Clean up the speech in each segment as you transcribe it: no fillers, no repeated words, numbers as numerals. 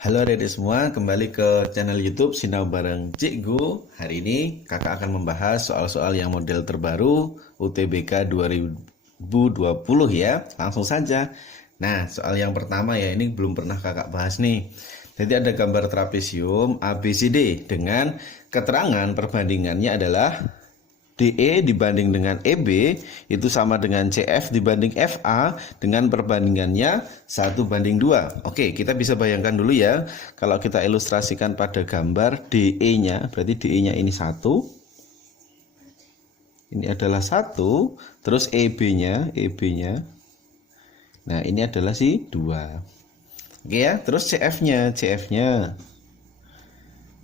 Halo adik-adik semua, kembali ke channel YouTube Sinau Bareng Cikgu. Hari ini kakak akan membahas soal-soal yang model terbaru UTBK 2020 ya. Langsung saja. Nah, soal yang pertama ya, ini belum pernah kakak bahas nih. Jadi ada gambar trapesium ABCD dengan keterangan perbandingannya adalah DE dibanding dengan EB itu sama dengan CF dibanding FA dengan perbandingannya 1:2. Oke, kita bisa bayangkan dulu ya. Kalau kita ilustrasikan pada gambar DE-nya, berarti DE-nya ini 1. Ini adalah 1, terus EB-nya. Nah, ini adalah si 2. Oke ya, terus CF-nya.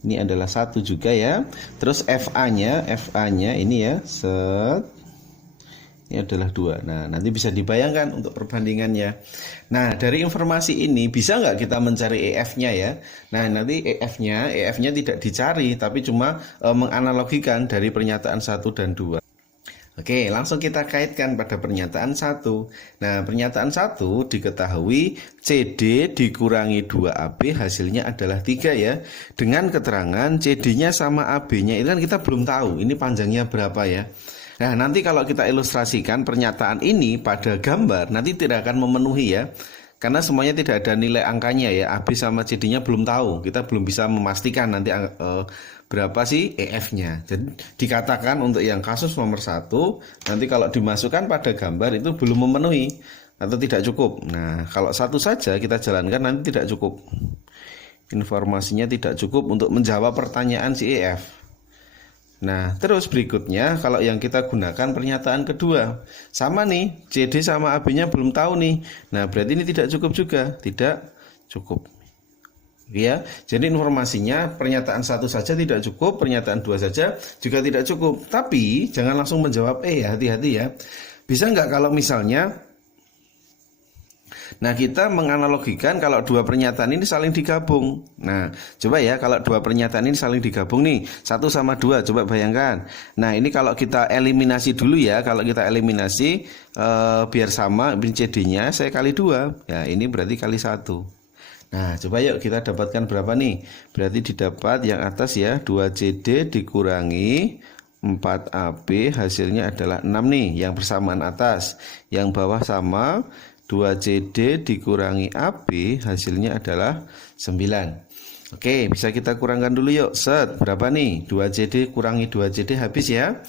Ini adalah 1 juga ya. Terus FA-nya ini ya, set. Ini adalah 2. Nah, nanti bisa dibayangkan untuk perbandingannya. Nah, dari informasi ini bisa nggak kita mencari EF-nya ya? Nah, nanti EF-nya tidak dicari, tapi cuma menganalogikan dari pernyataan 1 dan 2. Oke, langsung kita kaitkan pada pernyataan 1. Nah, pernyataan 1 diketahui CD dikurangi 2AB hasilnya adalah 3 ya. Dengan keterangan CD-nya sama AB-nya itu kan kita belum tahu ini panjangnya berapa ya. Nah, nanti kalau kita ilustrasikan pernyataan ini pada gambar nanti tidak akan memenuhi ya. Karena semuanya tidak ada nilai angkanya ya. AB sama CD-nya belum tahu. Kita belum bisa memastikan nanti berapa sih EF-nya. Jadi dikatakan untuk yang kasus nomor 1, nanti kalau dimasukkan pada gambar itu belum memenuhi atau tidak cukup. Nah, kalau 1 saja kita jalankan nanti tidak cukup. Informasinya tidak cukup untuk menjawab pertanyaan si EF. Nah, terus berikutnya kalau yang kita gunakan pernyataan kedua. Sama nih, CD sama AB-nya belum tahu nih. Nah, berarti ini tidak cukup juga, tidak cukup. Ya, jadi informasinya pernyataan 1 saja tidak cukup, pernyataan 2 saja juga tidak cukup. Tapi jangan langsung menjawab hati-hati ya. Bisa nggak kalau misalnya kita menganalogikan kalau dua pernyataan ini saling digabung. Nah, coba ya kalau dua pernyataan ini saling digabung nih, 1 sama 2, coba bayangkan. Nah, ini kalau kita eliminasi dulu ya, kalau kita eliminasi biar sama CD-nya saya kali 2. Ya, ini berarti kali 1. Nah, coba yuk kita dapatkan berapa nih? Berarti didapat yang atas ya, 2CD dikurangi 4AB hasilnya adalah 6 nih, yang bersamaan atas. Yang bawah sama 2CD dikurangi AB hasilnya adalah 9. Oke, bisa kita kurangkan dulu yuk. Set, berapa nih? 2CD kurangi 2CD habis ya.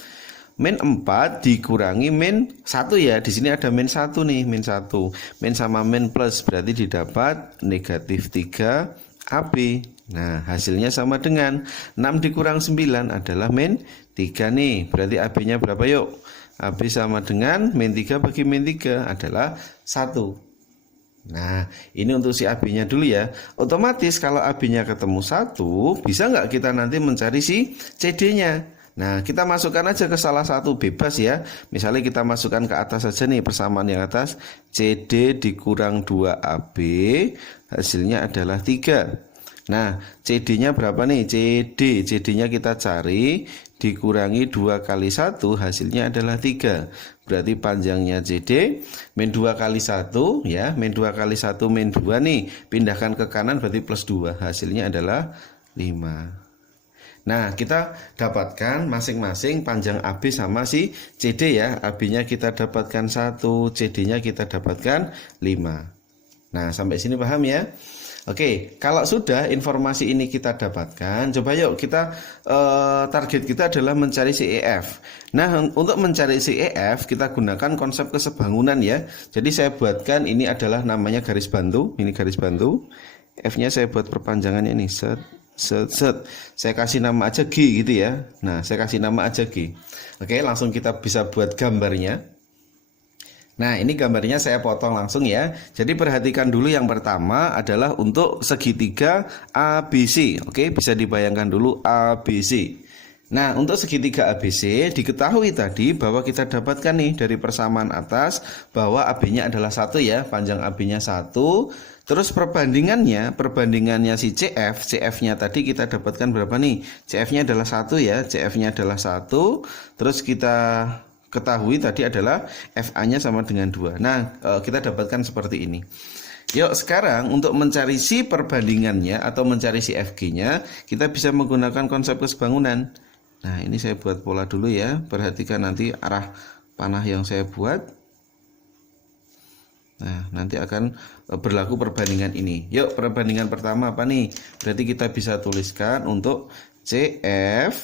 Min 4 dikurangi min 1 ya. Di sini ada min 1 nih, min 1. Min sama min plus berarti didapat negatif 3 AB. Nah, hasilnya sama dengan 6 dikurang 9 adalah min 3 nih. Berarti AB-nya berapa yuk? AB sama dengan min 3 bagi min 3 adalah 1. Nah, ini untuk si AB-nya dulu ya. Otomatis kalau AB-nya ketemu 1, bisa nggak kita nanti mencari si CD-nya? Nah, kita masukkan aja ke salah satu bebas ya. Misalnya kita masukkan ke atas saja nih, persamaan yang atas. CD dikurang 2AB hasilnya adalah 3. Nah, CD-nya berapa nih? CD-nya kita cari, dikurangi 2 kali 1 hasilnya adalah 3. Berarti panjangnya CD min 2 kali 1 ya, min 2 kali 1 min 2 nih, pindahkan ke kanan berarti plus 2, hasilnya adalah 5. Nah, kita dapatkan masing-masing panjang AB sama si CD ya. AB-nya kita dapatkan 1, CD-nya kita dapatkan 5. Nah, sampai sini paham ya? Oke, kalau sudah informasi ini kita dapatkan, coba yuk kita target kita adalah mencari si EF. Nah, untuk mencari si EF kita gunakan konsep kesebangunan ya. Jadi saya buatkan ini adalah namanya garis bantu, ini garis bantu. F-nya saya buat perpanjangannya ini set. Saya kasih nama aja G gitu ya. Nah, saya kasih nama aja G. Oke, langsung kita bisa buat gambarnya. Nah, ini gambarnya saya potong langsung ya. Jadi perhatikan dulu yang pertama adalah untuk segitiga ABC. Oke, bisa dibayangkan dulu ABC. Nah, untuk segitiga ABC diketahui tadi bahwa kita dapatkan nih dari persamaan atas bahwa AB-nya adalah 1 ya, panjang AB-nya 1. Terus perbandingannya si CF-nya tadi kita dapatkan berapa nih? CF-nya adalah 1 ya, CF-nya adalah 1. Terus kita ketahui tadi adalah FA-nya sama dengan 2. Nah, kita dapatkan seperti ini. Yuk sekarang untuk mencari si perbandingannya atau mencari si FG-nya, kita bisa menggunakan konsep kesebangunan. Nah, ini saya buat pola dulu ya. Perhatikan nanti arah panah yang saya buat. Nah, nanti akan berlaku perbandingan ini. Yuk, perbandingan pertama apa nih? Berarti kita bisa tuliskan untuk CF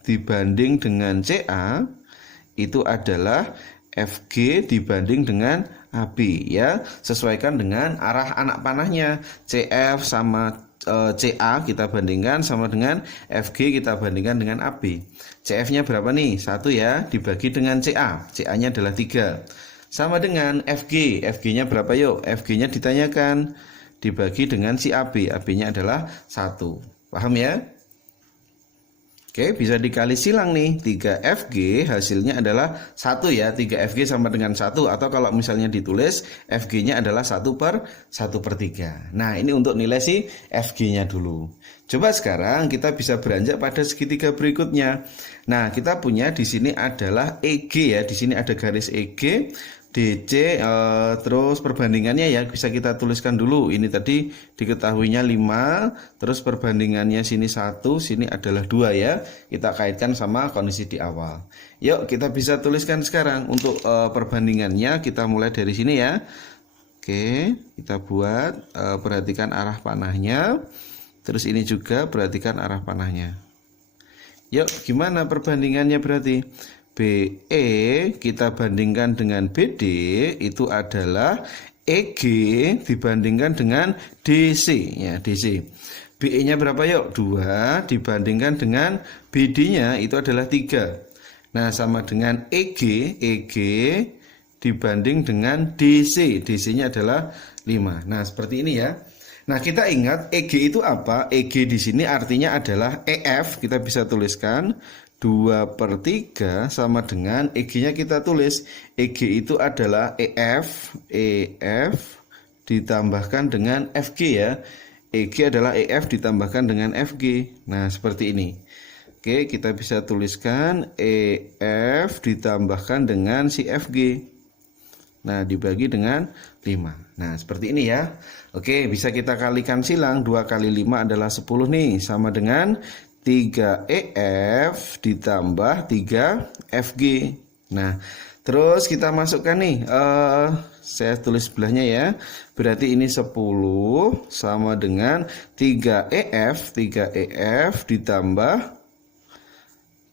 dibanding dengan CA itu adalah FG dibanding dengan AB ya. Sesuaikan dengan arah anak panahnya. CF sama CA kita bandingkan sama dengan FG kita bandingkan dengan AB. CF-nya berapa nih? 1 ya, dibagi dengan CA. CA-nya adalah 3. Sama dengan FG. FG-nya berapa yuk? FG-nya ditanyakan. Dibagi dengan si AB. AB-nya adalah 1. Paham ya? Oke, bisa dikali silang nih. 3FG hasilnya adalah 1 ya. 3FG sama dengan 1. Atau kalau misalnya ditulis FG-nya adalah 1/3. Nah, ini untuk nilai si FG-nya dulu. Coba sekarang kita bisa beranjak pada segitiga berikutnya. Nah, kita punya di sini adalah EG ya. Di sini ada garis EG. DC terus perbandingannya ya bisa kita tuliskan dulu. Ini tadi diketahuinya 5, terus perbandingannya sini 1, sini adalah 2 ya. Kita kaitkan sama kondisi di awal. Yuk kita bisa tuliskan sekarang untuk perbandingannya. Kita mulai dari sini ya. Oke, kita buat perhatikan arah panahnya. Terus ini juga perhatikan arah panahnya. Yuk gimana perbandingannya berarti? BE kita bandingkan dengan BD itu adalah EG dibandingkan dengan DC ya, DC. BE-nya berapa yuk? 2 dibandingkan dengan BD-nya itu adalah 3. Nah, sama dengan EG dibanding dengan DC. DC-/nya adalah 5. Nah, seperti ini ya. Nah, kita ingat EG itu apa? EG di sini artinya adalah EF, kita bisa tuliskan 2/3 sama dengan EG-nya kita tulis. EG itu adalah EF ditambahkan dengan FG ya. EG adalah EF ditambahkan dengan FG. Nah, seperti ini. Oke, kita bisa tuliskan EF ditambahkan dengan si FG. Nah, dibagi dengan 5. Nah, seperti ini ya. Oke, bisa kita kalikan silang. 2 kali 5 adalah 10 nih. Sama dengan 3EF ditambah 3FG. Nah, terus kita masukkan nih. Saya tulis sebelahnya ya. Berarti ini 10 sama dengan 3EF ditambah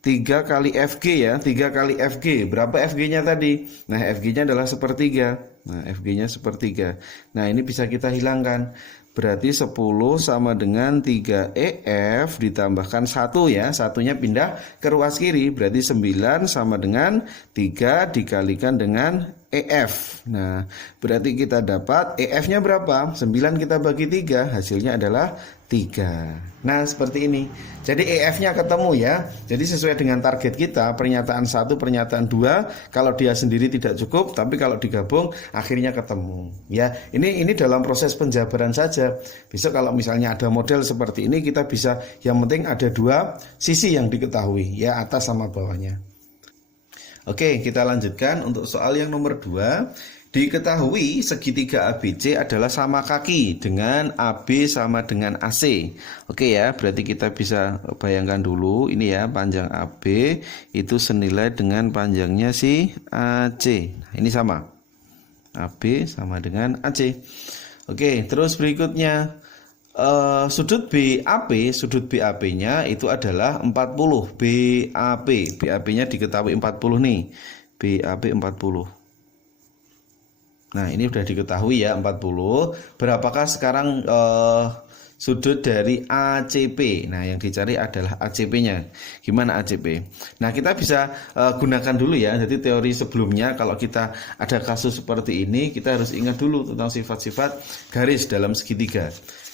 3 kali FG ya. 3 kali FG. Berapa FG-nya tadi? Nah, FG-nya adalah 1/3. Nah, FG-nya 1/3. Nah, ini bisa kita hilangkan. Berarti 10 sama dengan 3EF ditambahkan 1 ya. Satunya pindah ke ruas kiri. Berarti 9 sama dengan 3 dikalikan dengan EF. Nah, berarti kita dapat EF-nya berapa? 9 kita bagi 3, hasilnya adalah 3. Nah, seperti ini. Jadi EF-nya ketemu ya. Jadi sesuai dengan target kita, pernyataan 1, pernyataan 2, kalau dia sendiri tidak cukup, tapi kalau digabung akhirnya ketemu. Ya, ini dalam proses penjabaran saja. Besok kalau misalnya ada model seperti ini, kita bisa, yang penting ada 2 sisi yang diketahui, ya, atas sama bawahnya. Oke, kita lanjutkan untuk soal yang nomor 2. Diketahui segitiga ABC adalah sama kaki dengan AB sama dengan AC. Oke ya, berarti kita bisa bayangkan dulu ini ya, panjang AB itu senilai dengan panjangnya si AC. Nah, ini sama. AB sama dengan AC. Oke, terus berikutnya sudut BAP-nya itu adalah 40. BAP-nya diketahui 40 nih. BAP 40. Nah, ini sudah diketahui ya 40. Berapakah sekarang sudut dari ACP? Nah, yang dicari adalah ACP-nya. Gimana ACP? Nah, kita bisa gunakan dulu ya. Jadi teori sebelumnya kalau kita ada kasus seperti ini, kita harus ingat dulu tentang sifat-sifat garis dalam segitiga.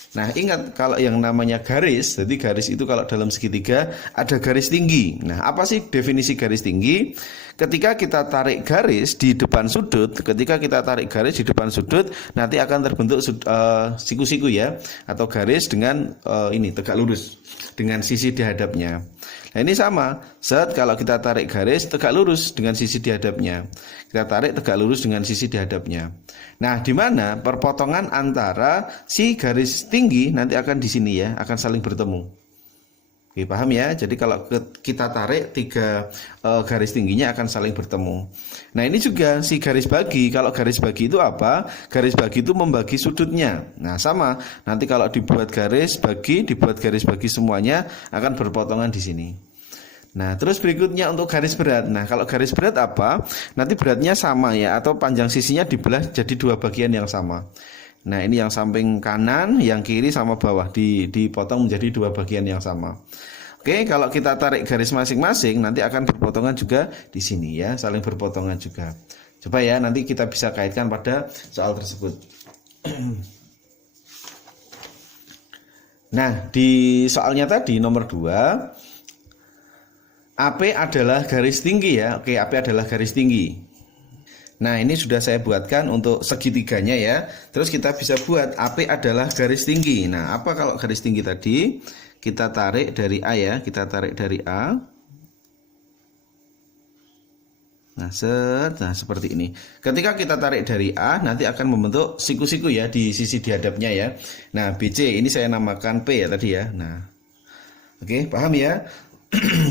Nah, ingat kalau yang namanya garis, jadi garis itu kalau dalam segitiga ada garis tinggi. Nah, apa sih definisi garis tinggi? ketika kita tarik garis di depan sudut, nanti akan terbentuk siku-siku ya, atau garis dengan ini tegak lurus dengan sisi dihadapnya. Nah ini sama, kalau kita tarik garis tegak lurus dengan sisi dihadapnya, kita tarik tegak lurus dengan sisi dihadapnya. Nah di mana perpotongan antara si garis tinggi nanti akan di sini ya, akan saling bertemu. Oke, paham ya? Jadi kalau kita tarik tiga garis tingginya akan saling bertemu. Nah ini juga si garis bagi. Kalau garis bagi itu apa? Garis bagi itu membagi sudutnya. Nah sama, nanti kalau dibuat garis bagi semuanya akan berpotongan di sini. Nah terus berikutnya untuk garis berat. Nah kalau garis berat apa? Nanti beratnya sama ya, atau panjang sisinya dibelah jadi dua bagian yang sama. Nah ini yang samping kanan, yang kiri sama bawah dipotong menjadi dua bagian yang sama. Oke, kalau kita tarik garis masing-masing nanti akan berpotongan juga di sini ya, saling berpotongan juga. Coba ya, nanti kita bisa kaitkan pada soal tersebut. Nah di soalnya tadi nomor 2, AP adalah garis tinggi ya. Oke, AP adalah garis tinggi. Nah ini sudah saya buatkan untuk segitiganya ya. Terus kita bisa buat AP adalah garis tinggi. Nah apa kalau garis tinggi tadi? Kita tarik dari A ya. Kita tarik dari A. Nah seperti ini. Ketika kita tarik dari A, nanti akan membentuk siku-siku ya di sisi dihadapnya ya. Nah BC ini saya namakan P ya tadi ya. Nah oke, paham ya?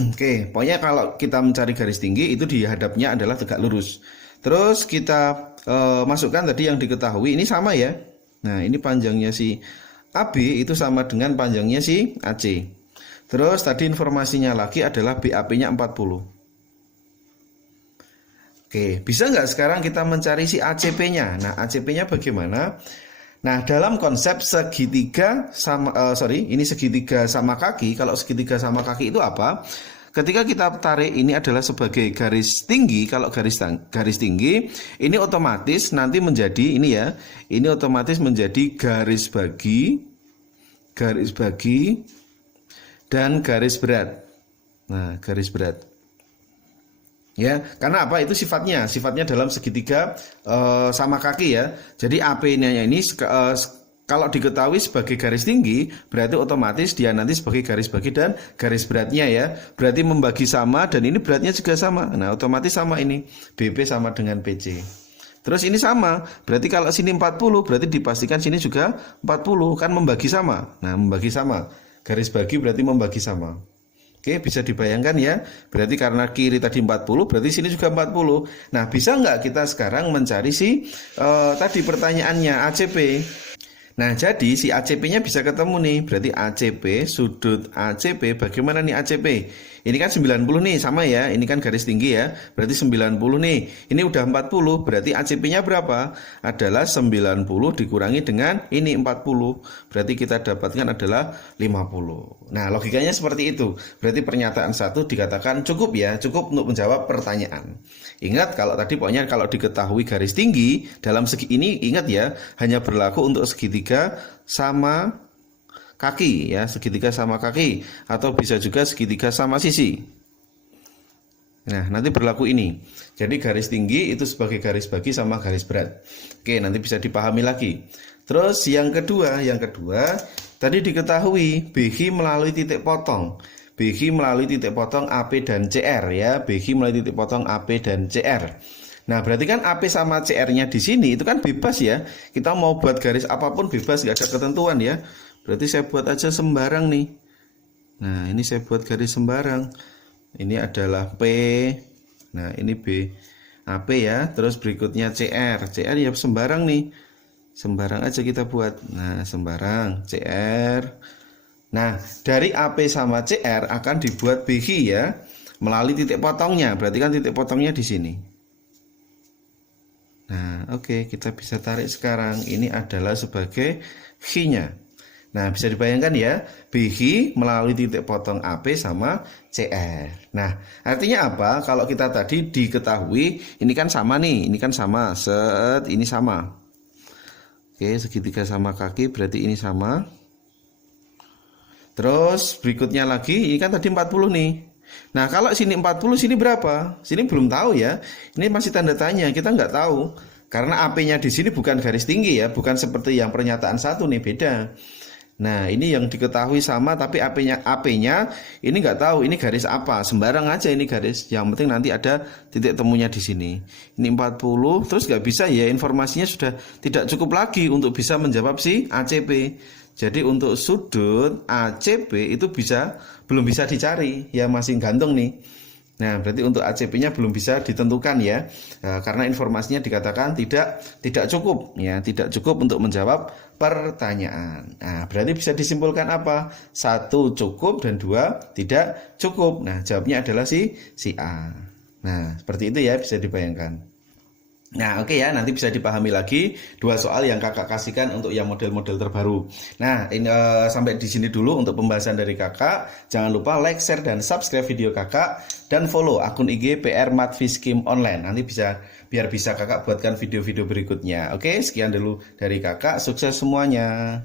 Oke, pokoknya kalau kita mencari garis tinggi itu di hadapnya adalah tegak lurus. Terus kita masukkan tadi yang diketahui ini sama ya. Nah ini panjangnya si AB itu sama dengan panjangnya si AC. Terus tadi informasinya lagi adalah BAP-nya 40. Oke, bisa nggak sekarang kita mencari si ACP-nya? Nah ACP-nya bagaimana? Nah dalam konsep segitiga sama segitiga sama kaki. Kalau segitiga sama kaki itu apa? Ketika kita tarik ini adalah sebagai garis tinggi. Kalau garis tinggi ini otomatis nanti menjadi ini ya. Ini otomatis menjadi garis bagi dan garis berat. Nah, garis berat. Ya, karena apa? Itu sifatnya dalam segitiga sama kaki ya. Jadi AP-nya ini kalau diketahui sebagai garis tinggi, berarti otomatis dia nanti sebagai garis bagi dan garis beratnya ya. Berarti membagi sama dan ini beratnya juga sama. Nah otomatis sama ini. BP sama dengan PC. Terus ini sama. Berarti kalau sini 40, berarti dipastikan sini juga 40. Kan membagi sama. Nah membagi sama. Garis bagi berarti membagi sama. Oke, bisa dibayangkan ya. Berarti karena kiri tadi 40, berarti sini juga 40. Nah bisa nggak kita sekarang mencari si tadi pertanyaannya ACP. Nah jadi si ACP-nya bisa ketemu nih. Berarti ACP, sudut ACP, bagaimana nih ACP? Ini kan 90 nih, sama ya. Ini kan garis tinggi ya. Berarti 90 nih. Ini udah 40, berarti ACP-nya berapa? Adalah 90 dikurangi dengan ini 40. Berarti kita dapatkan adalah 50. Nah logikanya seperti itu. Berarti pernyataan 1 dikatakan cukup ya. Cukup untuk menjawab pertanyaan. Ingat kalau tadi pokoknya kalau diketahui garis tinggi dalam segi ini, ingat ya, hanya berlaku untuk segitiga sama kaki ya, segitiga sama kaki, atau bisa juga segitiga sama sisi. Nah nanti berlaku ini. Jadi garis tinggi itu sebagai garis bagi sama garis berat. Oke, nanti bisa dipahami lagi. Terus yang kedua tadi diketahui BH melalui titik potong. BH melalui titik potong AP dan CR ya. BH melalui titik potong AP dan CR. Nah berarti kan AP sama CR-nya di sini itu kan bebas ya. Kita mau buat garis apapun bebas, nggak ada ketentuan ya. Berarti saya buat aja sembarang nih. Nah ini saya buat garis sembarang. Ini adalah P. Nah ini B. AP ya. Terus berikutnya CR. CR ya sembarang nih. Sembarang aja kita buat. Nah sembarang CR. Nah dari AP sama CR akan dibuat BH ya, melalui titik potongnya. Berarti kan titik potongnya di sini. Nah oke, kita bisa tarik sekarang. Ini adalah sebagai H-nya. Nah bisa dibayangkan ya, BH melalui titik potong AP sama CR. Nah artinya apa? Kalau kita tadi diketahui ini kan sama nih. Ini kan sama. Ini sama. Oke, segitiga sama kaki berarti ini sama. Terus berikutnya lagi, ini kan tadi 40 nih. Nah, kalau sini 40, sini berapa? Sini belum tahu ya. Ini masih tanda tanya, kita nggak tahu. Karena AP-nya di sini bukan garis tinggi ya, bukan seperti yang pernyataan satu nih, beda. Nah, ini yang diketahui sama tapi AP-nya ini nggak tahu ini garis apa. Sembarang aja ini garis. Yang penting nanti ada titik temunya di sini. Ini 40, terus nggak bisa ya, informasinya sudah tidak cukup lagi untuk bisa menjawab si ACP. Jadi untuk sudut ACP itu belum bisa dicari ya, masih gantung nih. Nah, berarti untuk ACP-nya belum bisa ditentukan ya, karena informasinya dikatakan tidak cukup ya, tidak cukup untuk menjawab pertanyaan. Nah, berarti bisa disimpulkan apa? 1 cukup dan 2 tidak cukup. Nah, jawabnya adalah si A. Nah, seperti itu ya, bisa dibayangkan. Nah, oke ya, nanti bisa dipahami lagi 2 soal yang kakak kasihkan untuk yang model-model terbaru. Nah, ini, sampai di sini dulu untuk pembahasan dari kakak. Jangan lupa like, share, dan subscribe video kakak. Dan follow akun IG PR Matfiskim Online. Nanti biar bisa kakak buatkan video-video berikutnya. Oke, sekian dulu dari kakak. Sukses semuanya.